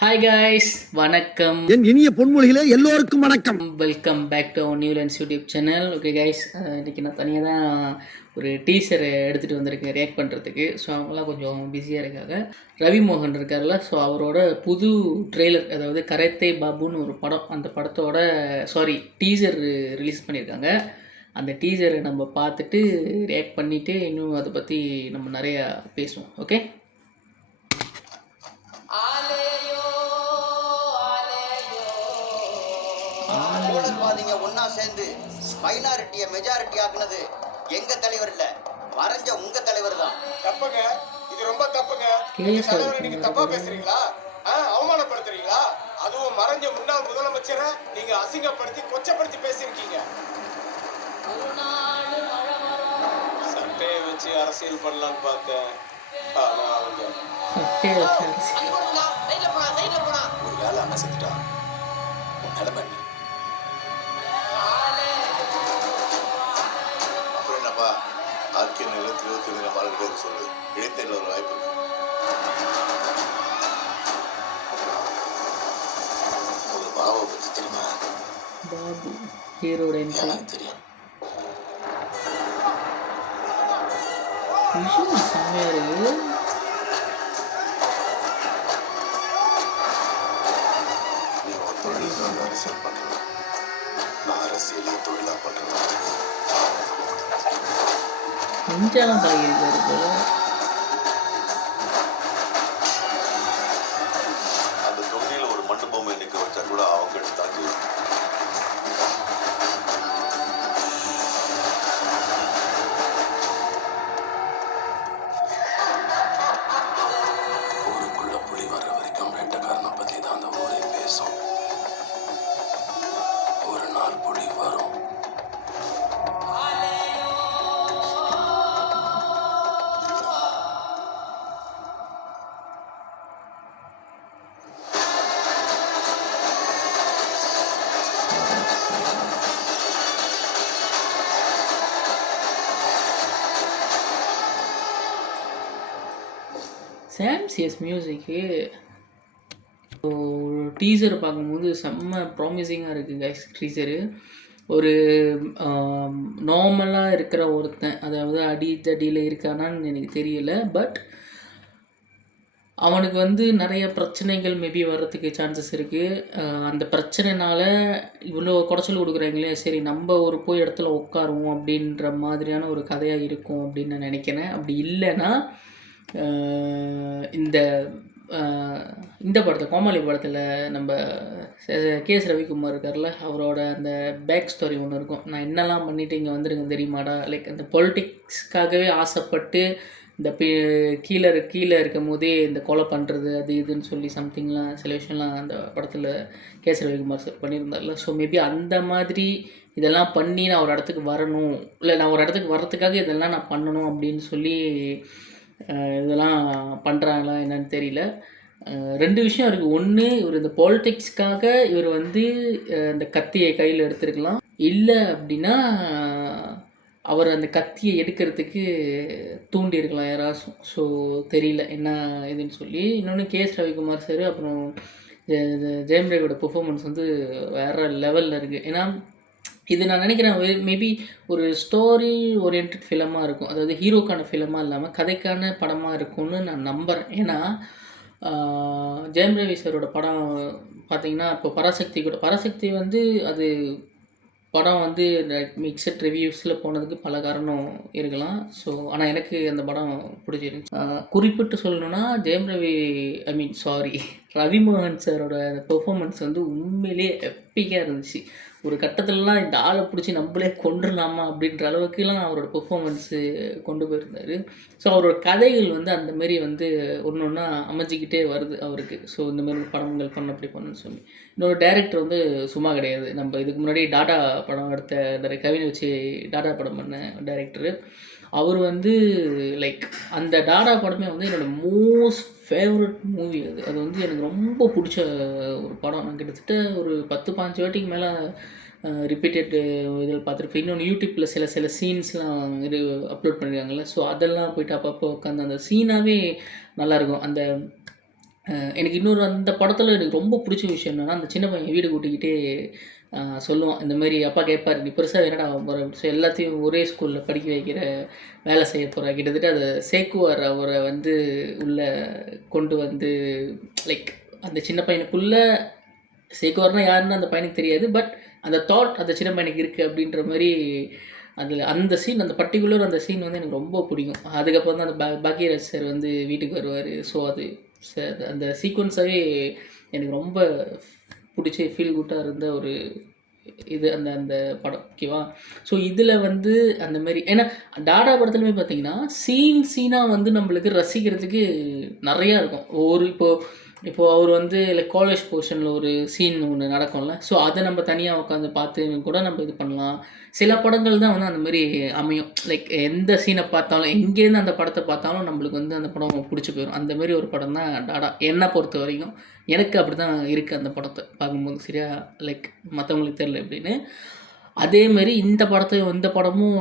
Hi guys, வணக்கம். என் இனிய பொன்மொழிகளே எல்லோருக்கும் வணக்கம். Welcome back to our new lens YouTube channel. Okay guys, இன்றைக்கி நான் தனியாக தான் ஒரு டீசரை எடுத்துகிட்டு வந்திருக்கேன் ரியாக்ட் பண்ணுறதுக்கு. ஸோ அவங்களாம் கொஞ்சம் பிஸியாக இருக்காங்க. ரவி மோகன் இருக்கார்ல, ஸோ அவரோட புது ட்ரெய்லர், அதாவது கரைத்தே பாபுன்னு ஒரு படம், அந்த படத்தோட டீசர் ரிலீஸ் பண்ணியிருக்காங்க. அந்த டீசரை நம்ம பார்த்துட்டு ரியாக்ட் பண்ணிவிட்டு இன்னும் அதை பற்றி நம்ம நிறையா பேசுவோம். ஓகே, ஊழல்வாதிங்க ஒன்னா சேர்ந்து மைனாரிட்டியை மெஜாரிட்டி ஆக்குனது எங்க தலைவர் இல்ல, மறைஞ்ச உங்க தலைவர் தான். தப்புங்க, இது ரொம்ப தப்புங்க. தலைவரை நீங்க தப்பா பேசுறீங்களா? அவமானப்படுத்துறீங்களா? அதுவும் மறைஞ்ச முன்னாள் முதலமைச்சரை நீங்க அசிங்கப்படுத்தி கொச்சப்படுத்தி பேசியிருக்கீங்க. சட்டையை வச்சு அரசியல் பண்ணலான்னு பார்த்தேன். ஆனா அவங்க ஒரு வேலை அண்ணா செத்துட்டா நிலைமை. அப்புறம் என்னப்பா, ஆர்கே நிலத்தில் 27 மார்க் பேருக்கு சொல்லு, இடைத்தேர்ல ஒரு வாய்ப்பு இருக்கு. ஒரு பாவை பத்தி தெரியுமா? பாபு ஹீரோட எனக்கு தெரியும். விஷயம் செம்மையாக இருக்குது. நீ ஒரு தொழிலுக்காக அரசியல் பண்றது, நான் அரசியலையே தொழிலா பண்றேன். நெஞ்செல்லாம் தாக்கியிருக்காரு போல. அந்த தொகுதியில ஒரு மண்டு பொம்மை நிக்க வச்சா கூட அவங்க எடுத்து தாக்கி ஊருக்குள்ள புலி வர்ற வரைக்கும் வேட்டக்காரனை பத்தி தான் அந்த ஊரே பேசும். ஒரு நாள் புலி வரும். சாம்சியஸ் மியூசிக்கு டீசர் பார்க்கும்போது செம்ம ப்ராமிசிங்காக இருக்குது கைஸ். டீசரு ஒரு நார்மலாக இருக்கிற ஒருத்தன், அதாவது அடியில் இருக்கானான்னு எனக்கு தெரியல, பட் அவனுக்கு வந்து நிறைய பிரச்சனைகள் மேபி வர்றதுக்கு சான்சஸ் இருக்குது. அந்த பிரச்சனைனால இவ்வளோ குடைச்சல் கொடுக்குறாங்களே, சரி நம்ம ஒரு போய் இடத்துல உட்காருவோம் அப்படின்ற மாதிரியான ஒரு கதையாக இருக்கும் அப்படின்னு நான் நினைக்கிறேன். அப்படி இல்லைன்னா இந்த இந்த படத்தில், கோமாளி படத்தில் நம்ம கேஎஸ் ரவிக்குமார் இருக்கார்ல, அவரோட அந்த பேக் ஸ்டோரி ஒன்று இருக்கும். நான் என்னெல்லாம் பண்ணிவிட்டு இங்கே வந்துருங்க தெரியுமாடா, லைக் அந்த பொலிட்டிக்ஸ்க்காகவே ஆசைப்பட்டு இந்த கீழே இருக்கும் போதே இந்த கொலை பண்ணுறது அது இதுன்னு சொல்லி சம்திங்லாம் சில விஷயம்லாம் அந்த படத்தில் கேஎஸ் ரவிக்குமார் சார் பண்ணியிருந்தார்ல. ஸோ மேபி அந்த மாதிரி இதெல்லாம் பண்ணி நான் ஒரு இடத்துக்கு வரணும், இல்லை நான் ஒரு இடத்துக்கு வர்றதுக்காக இதெல்லாம் நான் பண்ணணும் அப்படின்னு சொல்லி இதெல்லாம் பண்ணுறாங்களா என்னன்னு தெரியல. ரெண்டு விஷயம் இருக்குது. ஒன்று, இவர் இந்த பாலிடிக்ஸ்க்காக இவர் வந்து இந்த கத்தியை கையில் எடுத்துருக்கலாம், இல்லை அப்படின்னா அவர் அந்த கத்தியை எடுக்கிறதுக்கு தூண்டி இருக்கலாம் யாராச்சும். ஸோ தெரியல என்ன இதுன்னு சொல்லி. இன்னொன்று, கேஎஸ் ரவிக்குமார் சார் அப்புறம் ஜெயம் ரவியோட பெர்ஃபார்மன்ஸ் வந்து வேறு லெவலில் இருக்குது. ஏன்னா இது நான் நினைக்கிறேன் மேபி ஒரு ஸ்டோரி ஓரியன்ட் ஃபிலமாக இருக்கும், அதாவது ஹீரோக்கான ஃபிலமாக இல்லாமல் கதைக்கான படமாக இருக்கும்னு நான் நம்புகிறேன். ஏன்னா ஜெயம் ரவி சாரோட படம் பார்த்திங்கன்னா, இப்போ பராசக்தி வந்து அது படம் வந்து மிக்சட் ரிவ்யூஸில் போனதுக்கு பல காரணம் இருக்கலாம். ஸோ ஆனால் எனக்கு அந்த படம் பிடிச்சிருந்துச்சு. குறிப்பிட்டு சொல்லணுன்னா ஜெயம் ரவி ரவி மோகன் சாரோட பெர்ஃபார்மன்ஸ் வந்து உண்மையிலே எப்பிக்காக இருந்துச்சு. ஒரு கட்டத்திலலாம் இந்த ஆளை பிடிச்சி நம்மளே கொண்டுடலாமா அப்படின்ற அளவுக்குலாம் அவரோட பெர்ஃபார்மன்ஸு கொண்டு போயிருந்தார். ஸோ அவரோட கதைகள் வந்து அந்தமாரி வந்து ஒன்று ஒன்றா அமைஞ்சிக்கிட்டே வருது அவருக்கு. ஸோ இந்தமாரி படங்கள் அப்படி பண்ணுன்னு சொல்லி. இன்னொரு டைரக்டர் வந்து சும்மா கிடையாது. நம்ம இதுக்கு முன்னாடி டாடா படம் எடுத்த கவினை வச்சு டாடா படம் பண்ண டைரக்டரு. அவர் வந்து லைக் அந்த டாடா படமே வந்து என்னோடய மோஸ்ட் ஃபேவரட் மூவி. அது வந்து எனக்கு ரொம்ப பிடிச்ச ஒரு படம். நான் கிட்டத்தட்ட ஒரு 10-15 வாட்டிக்கு மேலே ரிப்பீட்டட் இதில் பார்த்துருப்பேன். இன்னொன்று யூடியூப்பில் சில சீன்ஸ்லாம் இது அப்லோட் பண்ணியிருக்காங்கல்ல, ஸோ அதெல்லாம் போய்ட்டு அப்பப்போ உட்காந்து அந்த சீனாகவே நல்லாயிருக்கும். அந்த எனக்கு இன்னொரு அந்த படத்தில் எனக்கு ரொம்ப பிடிச்ச விஷயம் என்னென்னா, அந்த சின்ன பையன் வீடு கூட்டிக்கிட்டே சொல்லுவான், இந்த மாதிரி அப்பா கேட்பார், நீ பெருசாக என்னடா ஆக போகிற, ஸோ எல்லாத்தையும் ஒரே ஸ்கூலில் படிக்க வைக்கிற வேலை செய்ய போகிற, கிட்டத்தட்ட அதை சேக்குவார் அவரை வந்து உள்ளே கொண்டு வந்து லைக் அந்த சின்ன பையனுக்குள்ளே சேக்குவார்னா யாருன்னு அந்த பையனுக்கு தெரியாது, பட் அந்த தாட் அந்த சின்ன பையனுக்கு இருக்குது அப்படின்ற மாதிரி அதில் அந்த சீன், அந்த பர்டிகுலர் அந்த சீன் வந்து எனக்கு ரொம்ப பிடிக்கும். அதுக்கப்புறம் தான் அந்த பாக்யராஜ் சார் வந்து வீட்டுக்கு வருவார். ஸோ அது அந்த சீக்வன்ஸாகவே எனக்கு ரொம்ப பிடிச்சி ஃபீல் குட்டாக இருந்த ஒரு இது அந்த அந்த படம். ஓகேவா? ஸோ இதில் வந்து அந்த மாதிரி ஏன்னா டாடா படத்துலையுமே பார்த்தீங்கன்னா சீனாக வந்து நம்மளுக்கு ரசிக்கிறதுக்கு நிறையா இருக்கும். இப்போது அவர் வந்து லைக் காலேஜ் போர்ஷனில் ஒரு சீன் ஒன்று நடக்கும்ல, ஸோ அதை நம்ம தனியாக உட்காந்து பார்த்து கூட நம்ம இது பண்ணலாம். சில படங்கள் தான் வந்து அந்த மாதிரி அமையும். லைக் எந்த சீனை பார்த்தாலும், எங்கேருந்து அந்த படத்தை பார்த்தாலும் நம்மளுக்கு வந்து அந்த படம் பிடிச்சி போயிடும். அந்த மாதிரி ஒரு படம் தான் டாடா என்னை பொறுத்த வரைக்கும். எனக்கு அப்படி தான் இருக்குது அந்த படத்தை பார்க்கும்போது. சரியா? லைக் மற்றவங்களுக்கு தெரியல எப்படின்னு. அதேமாரி இந்த படமும்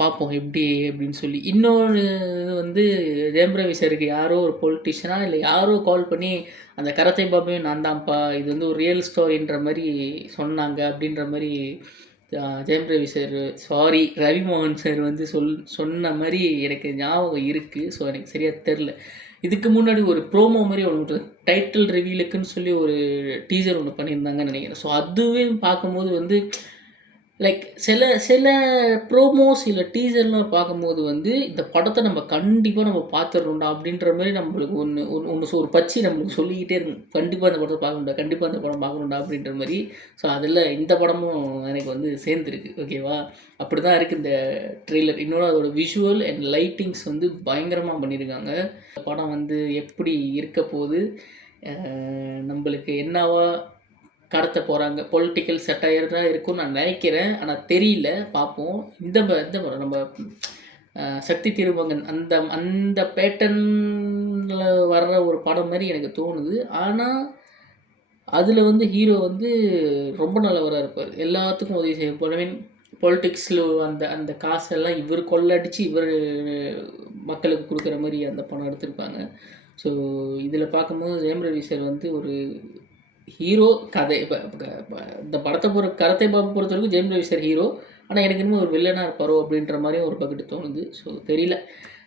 பார்ப்போம் எப்படி அப்படின்னு சொல்லி. இன்னொன்று வந்து ஜெயம் ரவி சாருக்கு யாரோ ஒரு பொலிட்டிஷியனாக இல்லை யாரோ கால் பண்ணி அந்த கராத்தே பாபையும் நான் தான்ப்பா, இது வந்து ஒரு ரியல் ஸ்டோரின்ற மாதிரி சொன்னாங்க அப்படின்ற மாதிரி ஜெயம் ரவி சார் ரவிமோகன் சார் வந்து சொன்ன மாதிரி எனக்கு ஞாபகம் இருக்குது. ஸோ எனக்கு சரியாக தெரில. இதுக்கு முன்னாடி ஒரு ப்ரோமோ மாதிரி ஒன்று டைட்டில் ரிவீலுக்குன்னு சொல்லி ஒரு டீசர் ஒன்று பண்ணியிருந்தாங்கன்னு நினைக்கிறேன். ஸோ அதுவே பார்க்கும்போது வந்து லைக் சில ப்ரோமோஸ் இல்லை டீசர்லாம் பார்க்கும்போது வந்து இந்த படத்தை நம்ம கண்டிப்பாக பார்த்துடுறோம்டா அப்படின்ற மாதிரி நம்மளுக்கு ஒன்று ஒரு பச்சி நம்மளுக்கு சொல்லிக்கிட்டே இருக்கும். கண்டிப்பாக இந்த படத்தை பார்க்கணும்டா, கண்டிப்பாக இந்த படம் பார்க்கணும்டா அப்படின்ற மாதிரி. ஸோ அதில் இந்த படமும் எனக்கு வந்து சேர்ந்துருக்கு. ஓகேவா? அப்படி தான் இருக்குது இந்த ட்ரெய்லர். இன்னொன்று அதோட விஷுவல் அண்ட் லைட்டிங்ஸ் வந்து பயங்கரமாக பண்ணியிருக்காங்க. இந்த படம் வந்து எப்படி இருக்க போகுது, நம்மளுக்கு என்னவா கடத்த போகிறாங்க, பொலிட்டிக்கல் செட்டையராக இருக்கும்னு நான் நினைக்கிறேன். ஆனால் தெரியல, பார்ப்போம். இந்த படம் நம்ம சக்தி திருமகன் அந்த பேட்டர்னில் வர்ற ஒரு படம் மாதிரி எனக்கு தோணுது. ஆனால் அதில் வந்து ஹீரோ வந்து ரொம்ப நல்லவராக இருப்பார், எல்லாத்துக்கும் உதவி செய்ய. ஐ மீன் பொலிட்டிக்ஸில் அந்த காசெல்லாம் இவர் கொள்ளடிச்சு இவர் மக்களுக்கு கொடுக்குற மாதிரி அந்த படம் எடுத்திருப்பாங்க. ஸோ இதில் பார்க்கும்போது ஜெயம் ரவி சார் வந்து ஒரு ஹீரோ கதை. இப்போ இந்த படத்தை கராத்தே பாபு பொறுத்த வரைக்கும் ஜெயம் ரவி சார் ஹீரோ, ஆனால் எனக்கு இன்னும் ஒரு வில்லனாக இருப்பாரோ அப்படின்ற மாதிரியும் ஒரு பக்கெட்டு தோணுது. ஸோ தெரியல,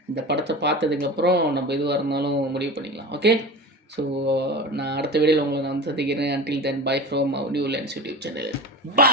இந்த படத்தை பார்த்ததுக்கப்புறம் நம்ம எதுவாக இருந்தாலும் முடிவு பண்ணிக்கலாம். ஓகே? ஸோ நான் அடுத்த வீடியோவில் உங்களை நான் வந்து சந்திக்கிறேன். Until then by from new lands YouTube channel.